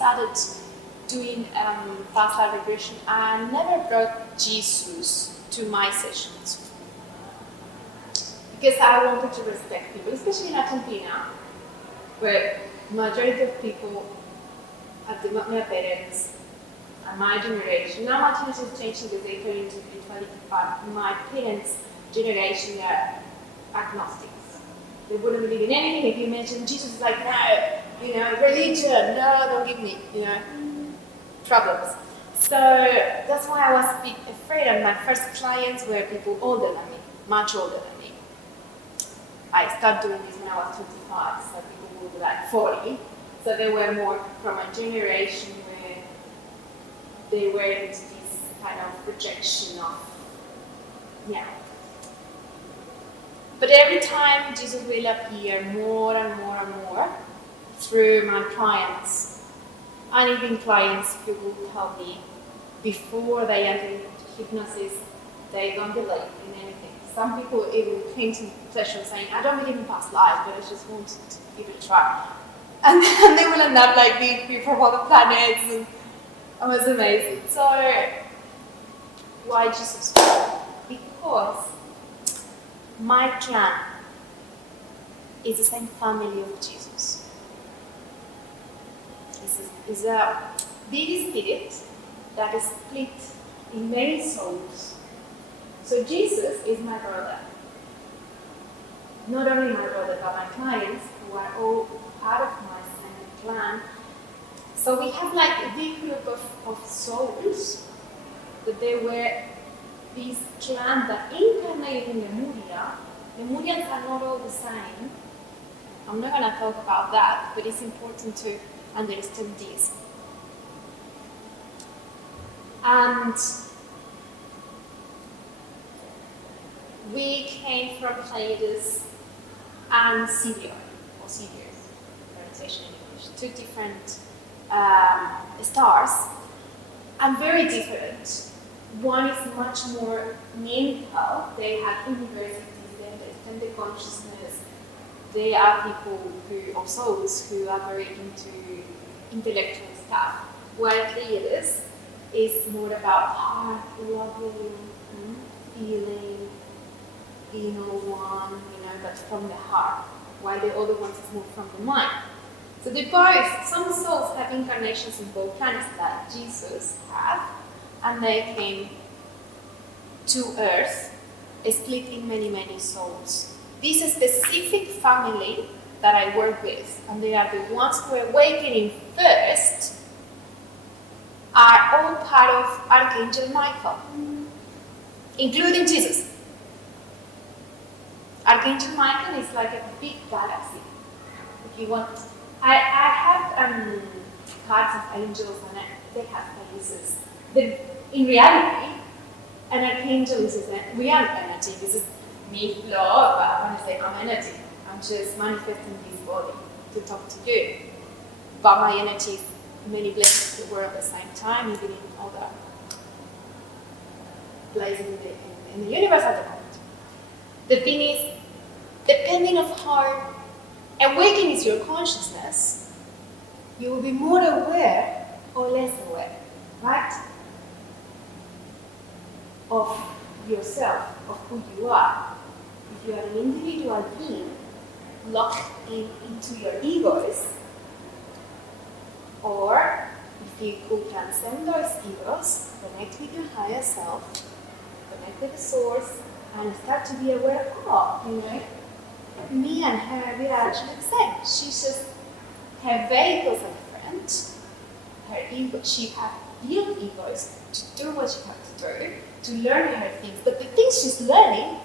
started doing past life regression, I never brought Jesus to my sessions because I wanted to respect people, especially in Argentina, where majority of people, my parents and my generation, now my teenagers is changing because they turn into spirituality, but my parents' generation, they are agnostics. They wouldn't believe in anything. If you mention Jesus, it's like, no, religion, no, don't give me, problems. So that's why I was a bit afraid, and my first clients were people older than me, much older than me. I started doing this when I was 25, so people were like 40. So they were more from a generation where they were into this kind of projection of, But every time Jesus will appear more and more and more through my clients, and even clients who will tell me before they enter into hypnosis, they don't believe in anything. Some people even came to sessions saying, I don't believe in past life, but I just want to give it a try. And then they will end up like being people from other planets, and it was amazing. So, why Jesus? Because my clan is the same family of Jesus. It's a big spirit that is split in many souls. So Jesus is my brother. Not only my brother, but my clients who are all part of my same clan. So we have like a big group of souls that they were this clan that incarnated in Lemuria. Lemurians are not all the same. I'm not going to talk about that, but it's important to understand this. And we came from Pleiades and Sirius, or Sirius, pronunciation in English, two different stars, and very different. One is much more mental. They have universities, they understand the consciousness. They are people or souls who are very into intellectual stuff. While Pleiades is more about heart, loving, feeling, being all one, but from the heart. While the other ones is more from the mind. So they both, some souls have incarnations in both planets that Jesus had, and they came to Earth, split in many, many souls. This specific family that I work with, and they are the ones who are awakening first, are all part of Archangel Michael, including Jesus. Archangel Michael is like a big galaxy. If you want, I have cards of angels, and they have faces. In reality, an archangel is a real energy. This is me, flow, but when I say I'm energy, I'm just manifesting this body to talk to you. But my energy is many places to work at the same time, even in other places in the universe at the moment. The thing is, depending on how awakened is your consciousness, you will be more aware or less aware, right? Of yourself, of who you are. If you are an individual being locked into your egos, or if you could transcend those egos, connect with your higher self, connect with the source, and start to be aware of, me and her, we are actually the same. She's just, her vehicles are different. Her ego, she has built egos to do what she has to do, to learn her things. But the things she's learning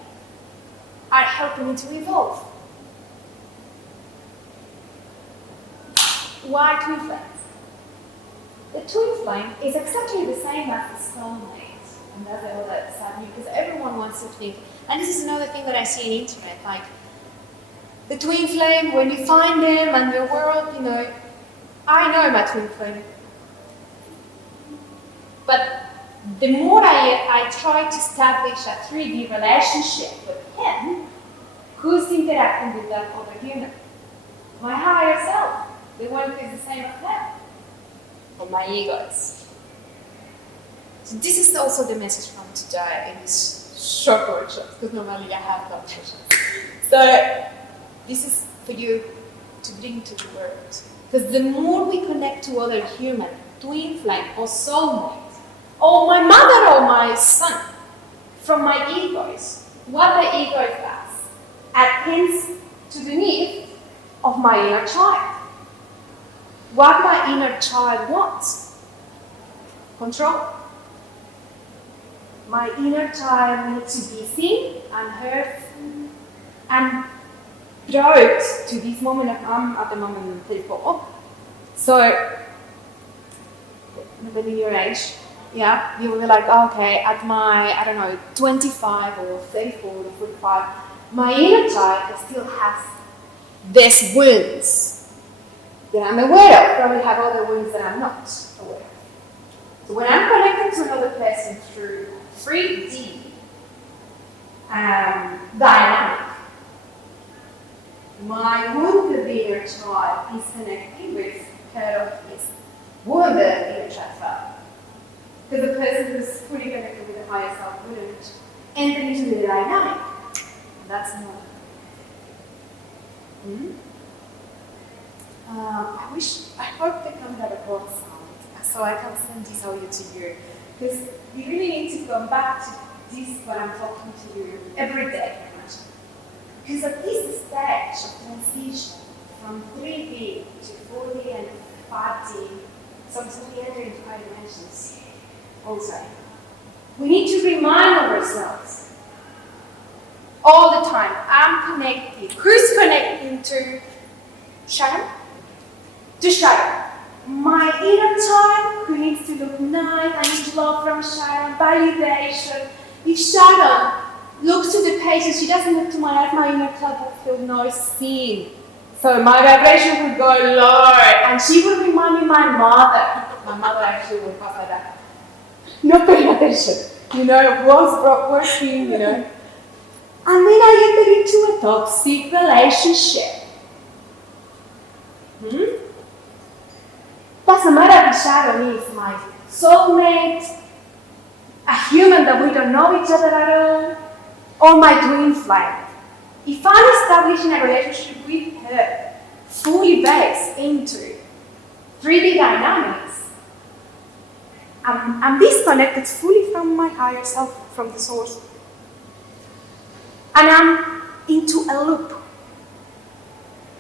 are helping me to evolve. Why twin flames? The twin flame is exactly the same as the soulmate. And that's the other side, because everyone wants to think. And this is another thing that I see on internet, like the twin flame, when you find them and the world, I know my twin flame. But the more I try to establish a 3D relationship with him, who's interacting with that other human? My higher self, the one who is the same as them. my egos. So this is also the message from today in this short workshop, because normally I have long workshops. So this is for you to bring to the world. Because the more we connect to other human, twin flame or soulmate, or my mother or my son, from my egos, what the ego does, attends to the need of my inner child. What my inner child wants. Control. My inner child needs to be seen and heard and brought to this moment of I'm at the moment 34. So when you're your age, yeah, you will be like, oh, okay, at my, I don't know, 25 or 34 or 45, my inner child still has these wounds that I'm aware of. Probably have other wounds that I'm not aware of. So when I'm connected to another person through 3D dynamic, my wounded inner child is connecting with part of his wounded inner child felt. Because the person who's fully connected with the higher self wouldn't enter into the dynamic. That's not. I hope they come out of both sound, so I can send this audio to you. Because you really need to come back to this when I'm talking to you every day. Because at this stage of transition from 3D to 4D and 5D, sometimes we enter into higher dimensions also. We need to remind ourselves all the time, I'm connected. Who's connecting to shadow? To shadow. My inner child who needs to look nice, I need love from shadow, validation. If shadow looks to the page and she doesn't look to my life, my inner child will feel no seen. So my vibration will go low and she will remind me my mother. My mother actually will pass like that. Not paying attention. Was working, And then I enter into a toxic relationship. Doesn't matter if shadow is my soulmate, a human that we don't know each other at all, or my twin flame. If I'm establishing a relationship with her fully based into 3D dynamics, I'm disconnected fully from my higher self, from the source. And I'm into a loop.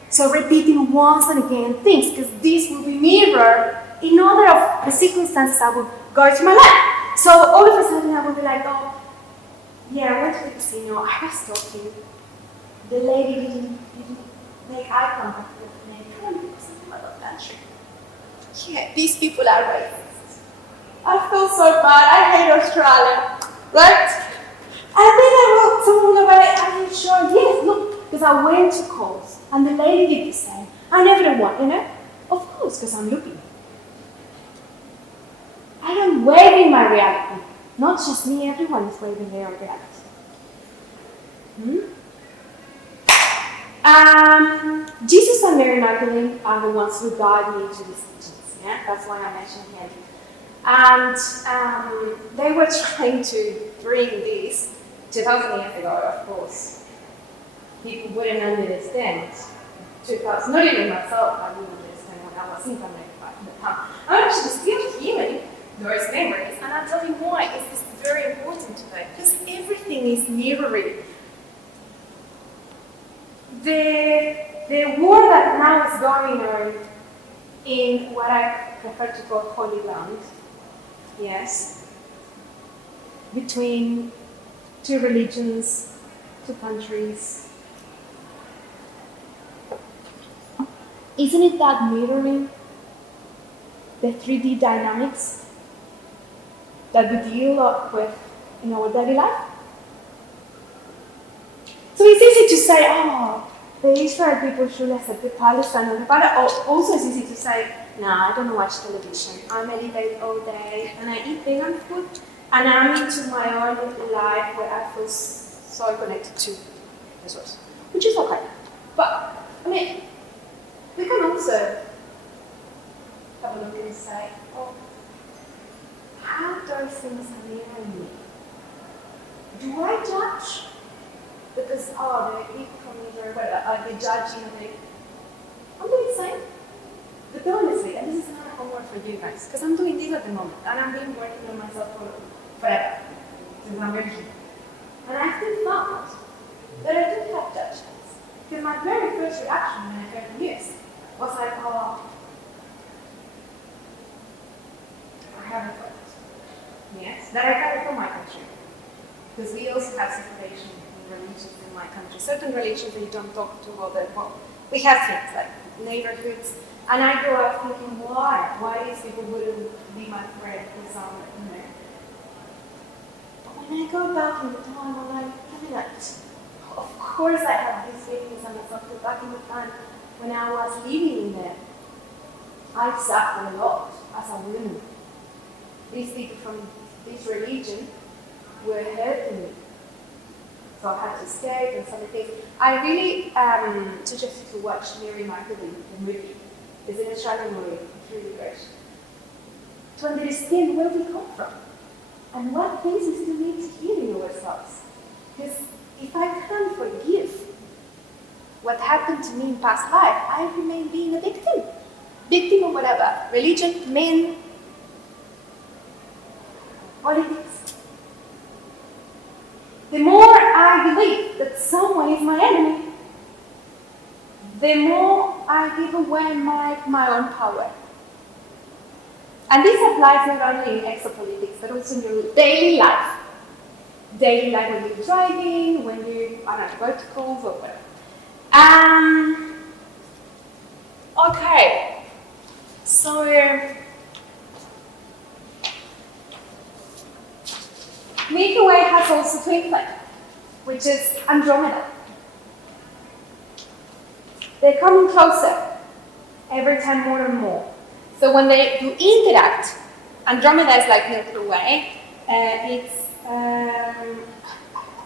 So repeating once and again things, because this will be mirrored in other of the circumstances I will go to my life. So all of a sudden I will be like, oh, yeah, I went to the casino, I was talking. The lady didn't make eye contact with me. I don't know something about that country. Yeah, these people are racist. I feel so bad, I hate Australia, right? And then I wrote someone away, are you sure? Yes, look, because I went to calls, and the lady did the same. And everyone, of course, because I'm looking. I am waving my reality. Not just me, everyone is waving their reality. Jesus and Mary Magdalene are the ones who guide me to these teachings. Yeah? That's why I mentioned him. And they were trying to bring this 2,000 years ago, of course. People wouldn't understand. 2,000, not even myself, I wouldn't understand when I was in America. I'm actually still healing those memories, and I'll tell you why. This is very important today, because everything is mirroring. The war that now is going on in what I prefer to call Holy Land, yes, between two religions, two countries. Isn't it that mirroring the 3D dynamics that we deal with in our daily life? So it's easy to say, oh, the Israel people should accept the Palestine, but also it's easy to say, no, I don't watch television. I meditate all day and I eat vegan food and I'm into my own little life where I feel so connected to the source, which is okay. But, we can also have a look and say, oh, how those things mirror me? Do I judge? Because, oh, there are people from me, or whatever, they judging, I'm doing the same. But honestly, and this is not a homework for you guys, because I'm doing this at the moment, and I've been working on myself for forever, since I'm very keen. And I still found that I do have judgments. Because my very first reaction when I heard the news was like, oh, I haven't got it. Yes, that I got it from my country. Because we also have separation in religions in my country. Certain religions that you don't talk to other, well, we have things like neighborhoods. And I grew up thinking, why? Why these people wouldn't be my friend for some, But when I go back in the time, I'm like, of course I have these feelings and stuff, but back in the time when I was living in them, I suffered a lot as a woman. These people from this religion were hurting me. So I had to escape and some of the things. I really suggest you to watch Mary Magdalene, the movie. It's an Australian movie, it's really great. To understand where we come from and what things we still need to heal in ourselves. Because if I can't forgive what happened to me in past life, I remain being a victim. Victim of whatever. Religion, men, politics. The more I believe that someone is my enemy, the more I give away my own power. And this applies not only in exopolitics, but also in your daily life. Daily life when you're driving, when you, I don't know, go to calls or whatever. Okay. So, Milky Way has also twin-flame, which is Andromeda. They're coming closer every time more and more. So when they do interact, Andromeda is like Milky Way. I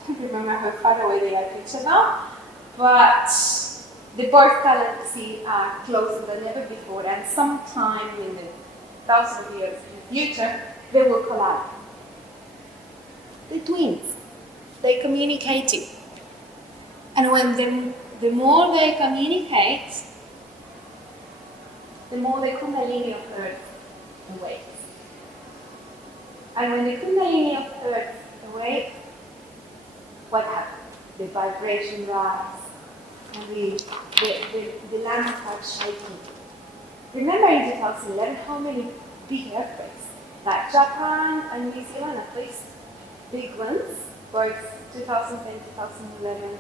don't remember how far away they are from each other, but the both galaxies are closer than ever before, and sometime in the thousands of years in the future, they will collide. They're twins. They're communicating. And when the more they communicate, the more the Kundalini of Earth awakes. And when the Kundalini of Earth awakes, what happens? The vibration rises, and the land starts shaking. Remember in 2011 how many big earthquakes? Like Japan and New Zealand, at least big ones, both 2010, 2011.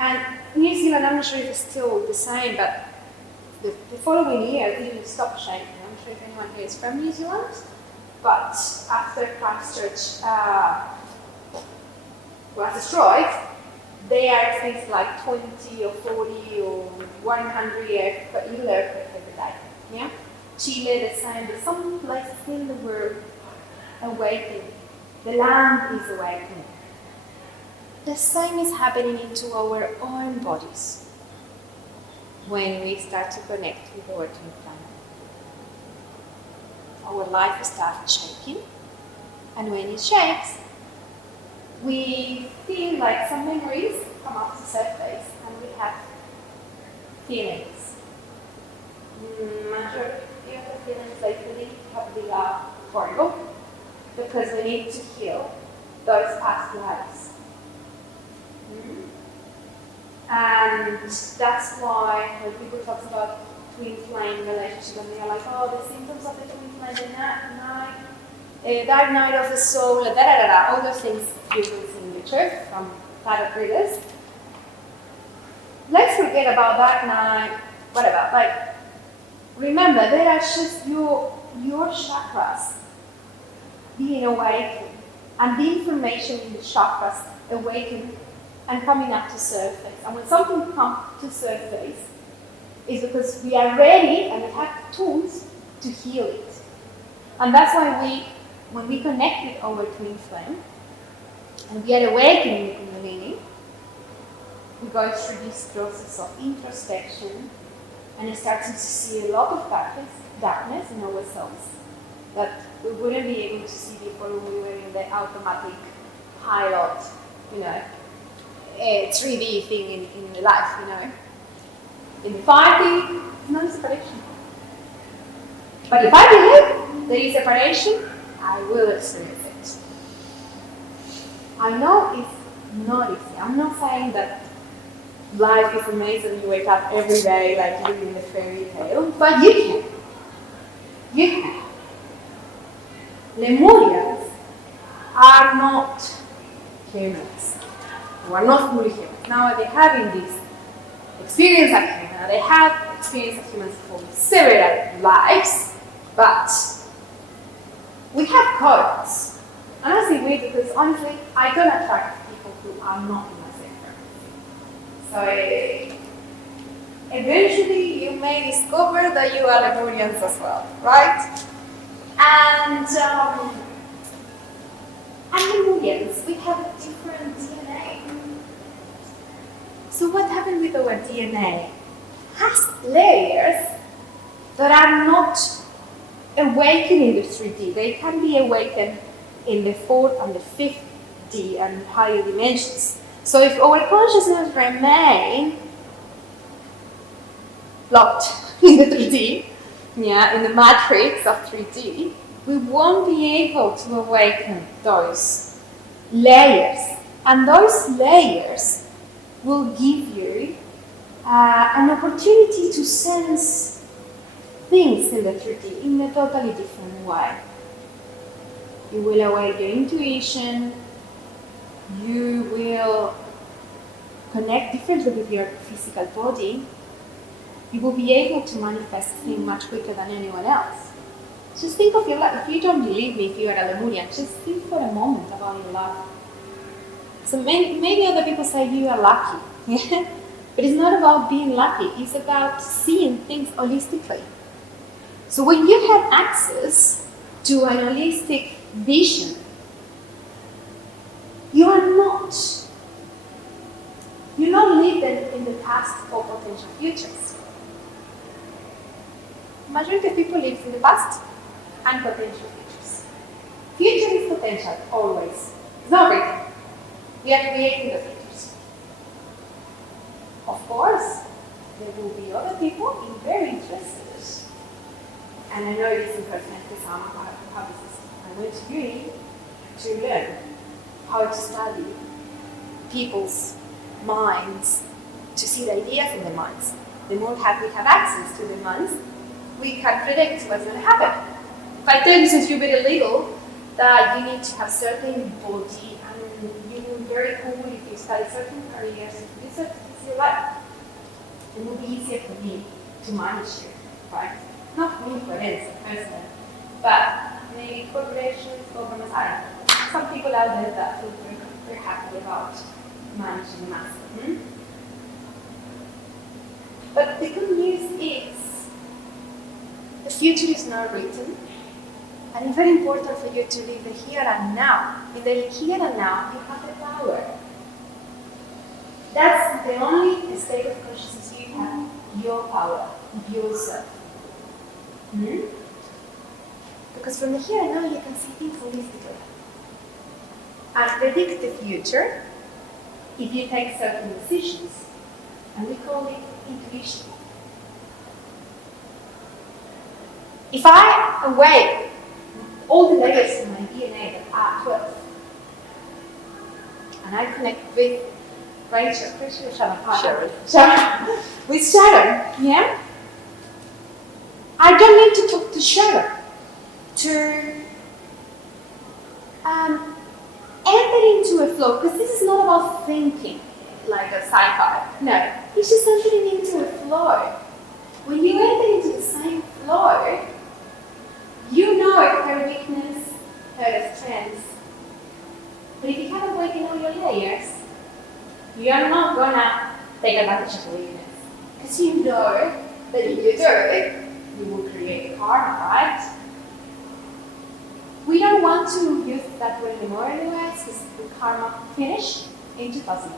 And New Zealand, I'm not sure if it's still the same, but the following year it didn't stop shaking. I'm not sure if anyone here is from New Zealand, but after Christchurch was destroyed, they are experiencing like 20 or 40 or 100 little earthquakes every day. Yeah? Chile, the same, but some places in the world awakening. The land is awakening. The same is happening into our own bodies when we start to connect with our twin flame. Our life starts shaking, and when it shakes, we feel like some memories come up to surface, and we have feelings. Majority of the feelings lately probably are horrible, because we need to heal those past lives. And that's why when people talk about twin flame relationship, and they're like, oh, the symptoms of the twin flame, the dark night of the soul, all those things you will see in literature from tarot readers. Let's forget about dark night, whatever. Like, remember, they are just your chakras being awakened, and the information in the chakras awakened and coming up to surface. And when something comes to surface, it's because we are ready and we have the tools to heal it. And that's why when we connect with our twin flame, and we are awakening the Kundalini, we go through this process of introspection and starting to see a lot of darkness in ourselves that we wouldn't be able to see before when we were in the automatic pilot, 3D thing in the life, In the 5D, it's not a separation. But if I believe there is separation, I will experience it. I know it's not easy. I'm not saying that life is amazing, you wake up every day like living in a fairy tale, but you can. You can. Lemurians are not humans. We are not fully humans. Now they're having this experience as humans. They have experienced as humans for several lives, but we have codes. And I say we because honestly, I don't attract people who are not in my same frequency. So eventually you may discover that you are Lemurians as well, right? And Lemurians, we have a different DNA. So what happened with our DNA? Has layers that are not awakened in the 3D. They can be awakened in the 4th and the 5th D and higher dimensions. So if our consciousness remain locked in the 3D, in the matrix of 3D, we won't be able to awaken those layers. And those layers will give you an opportunity to sense things in the 3D in a totally different way. You will awake your intuition, you will connect differently with your physical body, you will be able to manifest things much quicker than anyone else. Just think of your life. If you don't believe me, if you are a Lemurian, just think for a moment about your life. So maybe other people say you are lucky, but it's not about being lucky, it's about seeing things holistically. So when you have access to an holistic vision, you're not living in the past or potential futures. Majority of people live in the past and potential futures. Future is potential, always. It's not written. We are creating the futures. Of course, there will be other people very interested. And I know this in person because I'm a publicist. I went to uni to learn how to study people's minds, to see the ideas in their minds. The more we have access to their minds, we can predict what's going to happen. If I tell you since you're very little that you need to have certain body and you will be very cool if you study certain careers, if you do certain things in your life, it will be easier for me to manage you, right? Not for me, for instance, personally, but maybe corporations, governments, I don't know. Some people out there that feel very happy about managing mass. But the good news is the future is not written, and it's very important for you to live the here and now. In the here and now, you have the power. That's the only state of consciousness you have, your power, yourself. Because from the here and now, you can see things holistically. And predict the future if you take certain decisions, and we call it intuition. If I awake all the layers in my DNA that are 12, and I connect with Rachel, Sharon. With Sharon, I don't need to talk to Sharon to enter into a flow, because this is not about thinking like a sci-fi. No, it's just entering into a flow. When you enter into the same flow, you know her weakness, her strengths. But if you haven't awakened all your layers, you're not gonna take advantage of the weakness. Because you know that if you do it, you will create karma, right? We don't want to use that word anymore anyways, because the karma finished in 2000.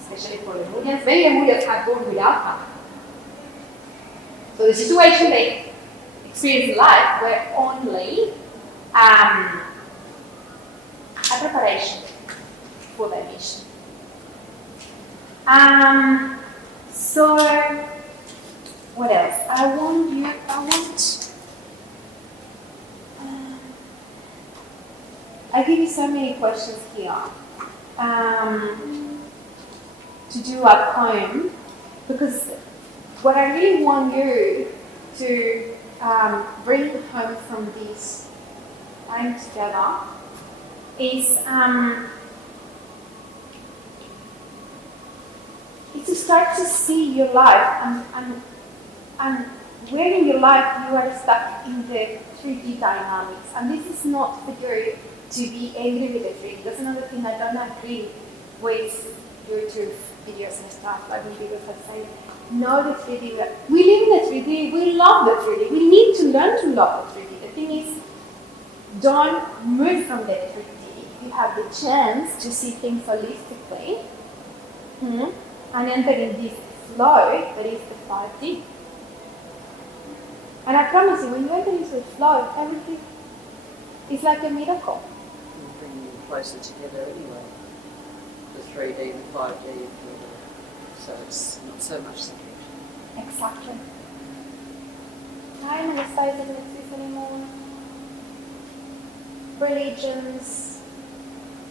Especially for Lemurians. Many Lemurians have gone without karma. So the situation they experienced in life were only a preparation for their mission. So what else? I give you so many questions here to do at home, because what I really want you to bring home from this time together is to start to see your life and where in your life you are stuck in the 3D dynamics. And this is not for you to be angry with the 3D. That's another thing I don't agree with YouTube videos and stuff. Like when people say, no, the 3D, we live in the 3D, we love the 3D. We need to learn to love the 3D. The thing is, don't move from the 3D. If you have the chance to see things holistically, and enter in this flow that is the 5D. And I promise you, when you enter into the flow, everything is like a miracle. It'll bring you closer together anyway. The 3D, the 5D, so it's not so much separation. Exactly. Time and space doesn't exist anymore. Religions.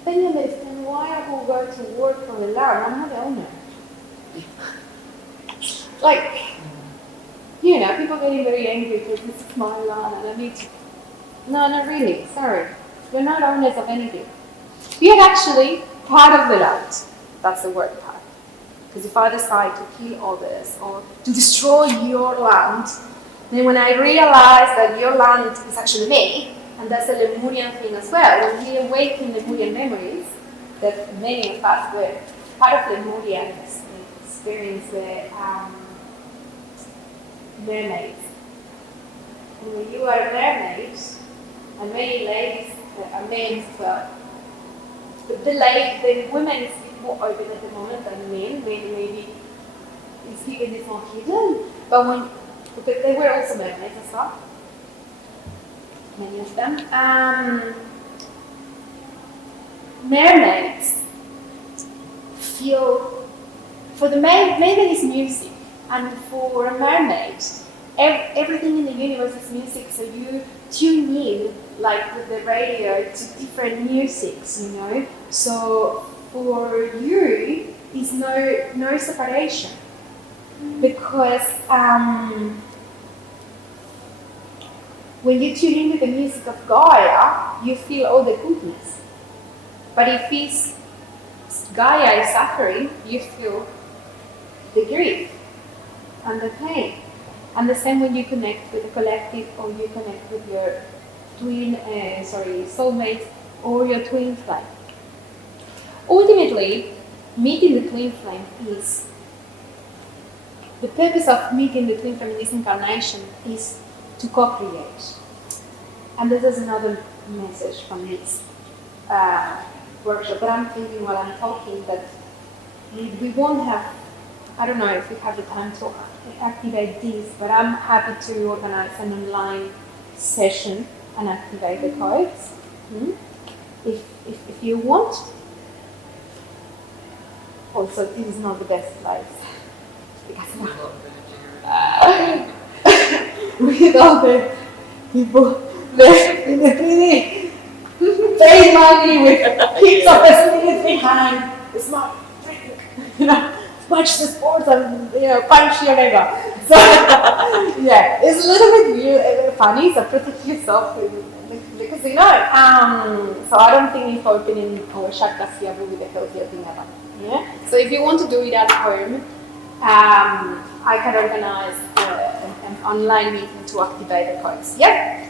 Then you understand why I will go to work for the land. I'm not the owner. Like, you know, people getting very angry because this is my land and I need to. No, not really. Sorry. We're not owners of anything. We are actually part of the land. That's the word part. Because if I decide to kill others or to destroy your land, then when I realize that your land is actually me, and that's a Lemurian thing as well, when we awaken Lemurian memories, that many of us were part of Lemurians experience the mermaids. And when you are a mermaid, and many ladies are men as well, but the women is more open at the moment than men. Men maybe it's keeping this more hidden, but because they were also mermaids as well, many of them. Mermaids feel, for the mermaid is music, and for a mermaid, everything in the universe is music. So you tune in, like with the radio, to different musics, you know. So for you, is no separation, because when you tune in with the music of Gaia, you feel all the goodness. But if Gaia is suffering, you feel the grief and the pain. And the same when you connect with the collective, or you connect with your soulmate, or your twin flame. Ultimately, meeting the twin flame is the purpose of meeting the twin flame in this incarnation is to co-create. And this is another message from this workshop. But I'm thinking while I'm talking that we won't have, I don't know if we have the time to activate this, but I'm happy to organize an online session and activate the codes. If you want. Also, this is not the best place. Because with all the people there in the 3D, pay money with heaps of facilities behind, it's not, watch the sports and punch your neighbor. So yeah, it's a little bit funny. So protect yourself because so I don't think if opening our chakras here will be the healthier thing ever. Yeah. So if you want to do it at home, I can organize an online meeting to activate the codes. Yeah.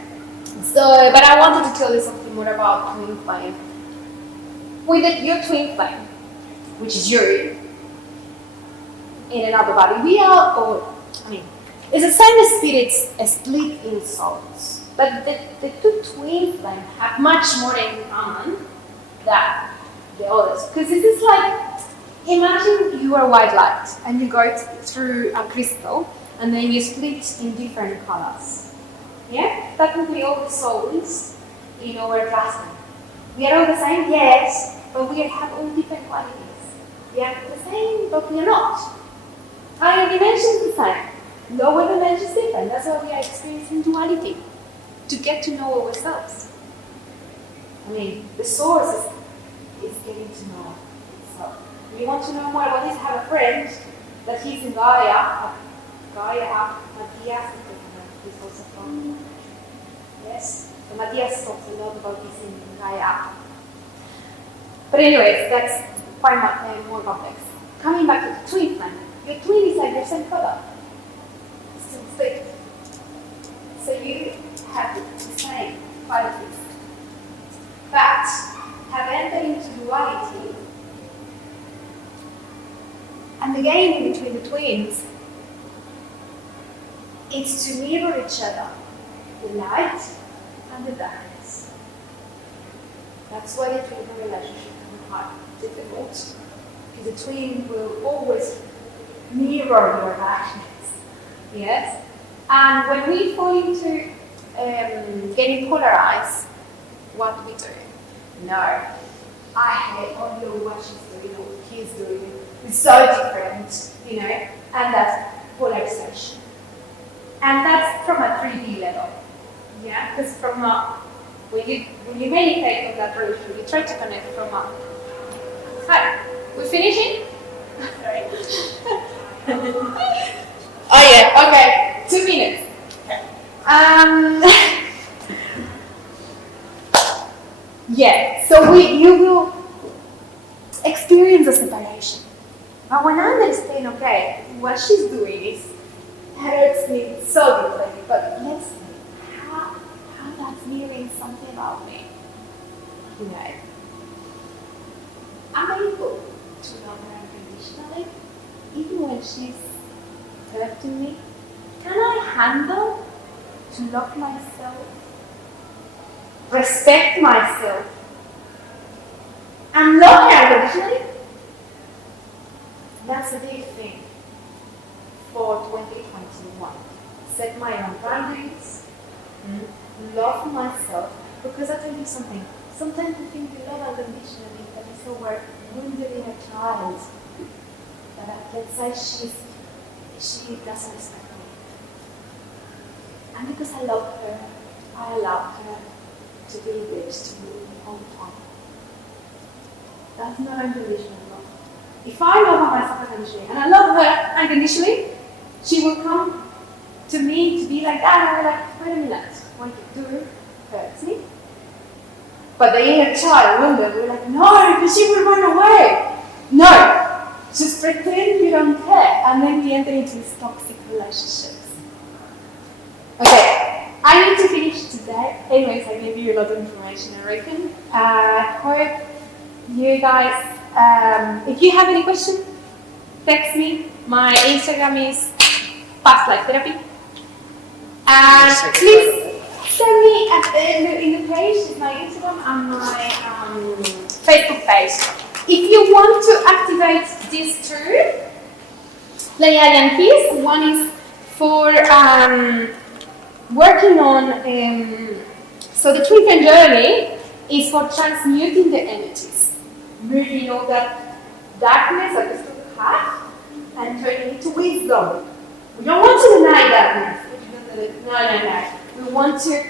So, but I wanted to tell you something more about twin flame. With your twin flame, which is you, in another body, we are all, it's the same spirits split in souls, but the two twin flames have much more in common than the others. Because this is like, imagine you are white light and you go through a crystal, and then you split in different colors. Yeah? Technically all the souls in our plasma. We are all the same, yes, but we have all different qualities. We are the same, but we are not. Higher dimensions the same. Lower dimensions different. That's why we are experiencing duality. To get to know ourselves. I mean, the source is getting to know itself. If you want to know more about this, have a friend that he's in Gaia, Matthias, he's also from, yes, so Matthias talks a lot about this in Gaia. But anyways, that's quite much more complex. Coming back to the twin flame, your twin is like your same color. It's still split. So you have the same qualities, but have entered into duality. And the game between the twins is to mirror each other, the light and the darkness. That's why the twin relationship can be quite difficult, because the twin will always mirror your darkness. Yes? And when we fall into getting polarized, what do we do? No, I hate what she's doing or what he's doing. It's so different, you know, and that's polarization. And that's from a 3D level, yeah? Because from when you meditate on that relationship, you try to connect from a. Hi, we finishing? Sorry. Oh yeah, okay, 2 minutes. Yeah, so you will experience a separation. But when I understand, okay, what she's doing is hurts me so deeply, but let's see how that's mirroring something about me. You know, I'm able to love her unconditionally, even when she's hurting me. Can I handle to love myself, respect myself, and love her unconditionally? That's a big thing for 2021. Set my own boundaries, love myself, because I tell you something. Sometimes we think we love unconditionally, but it's so we're wounded in a child. But let's say she doesn't respect me. And because I love her, I allow her to be this to me all the time. That's not unconditional love. If I love myself unconditionally and I love her unconditionally, she will come to me to be like that, and I'm like, wait a minute, what you do hurts me. But the inner child wounded, we're like, no, because she will run away. No, just pretend you don't care, and then we enter into these toxic relationships. Okay, I need to finish today. Anyways, I gave you a lot of information, I reckon. I hope you guys, if you have any questions, text me. My Instagram is Past Life Therapy. And please send me in the page, my Instagram and my Facebook page. If you want to activate these two Pleiadian keys, one is for working on, so the twin flame journey is for transmuting the energies, moving all that darkness that we still have and turning it into wisdom. We don't want to deny darkness. No. We want to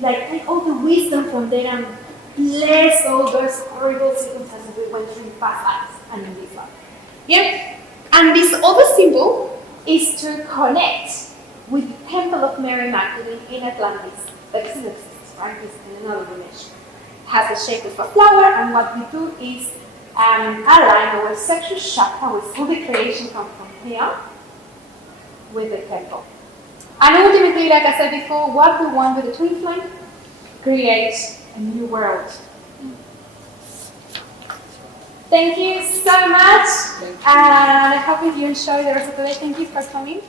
take all the wisdom from there and bless all those horrible circumstances we went through in past lives and in this life. Yeah? And this other symbol is to connect with the Temple of Mary Magdalene in Atlantis. That is in existence, right? It's in another dimension. It has the shape of a flower, and what we do is align our sexual chakra with all the creation comes from here with the temple. And ultimately, like I said before, what we want with the twin flame, create a new world. Thank you so much, and I hope you enjoy the rest of the day. Thank you for coming.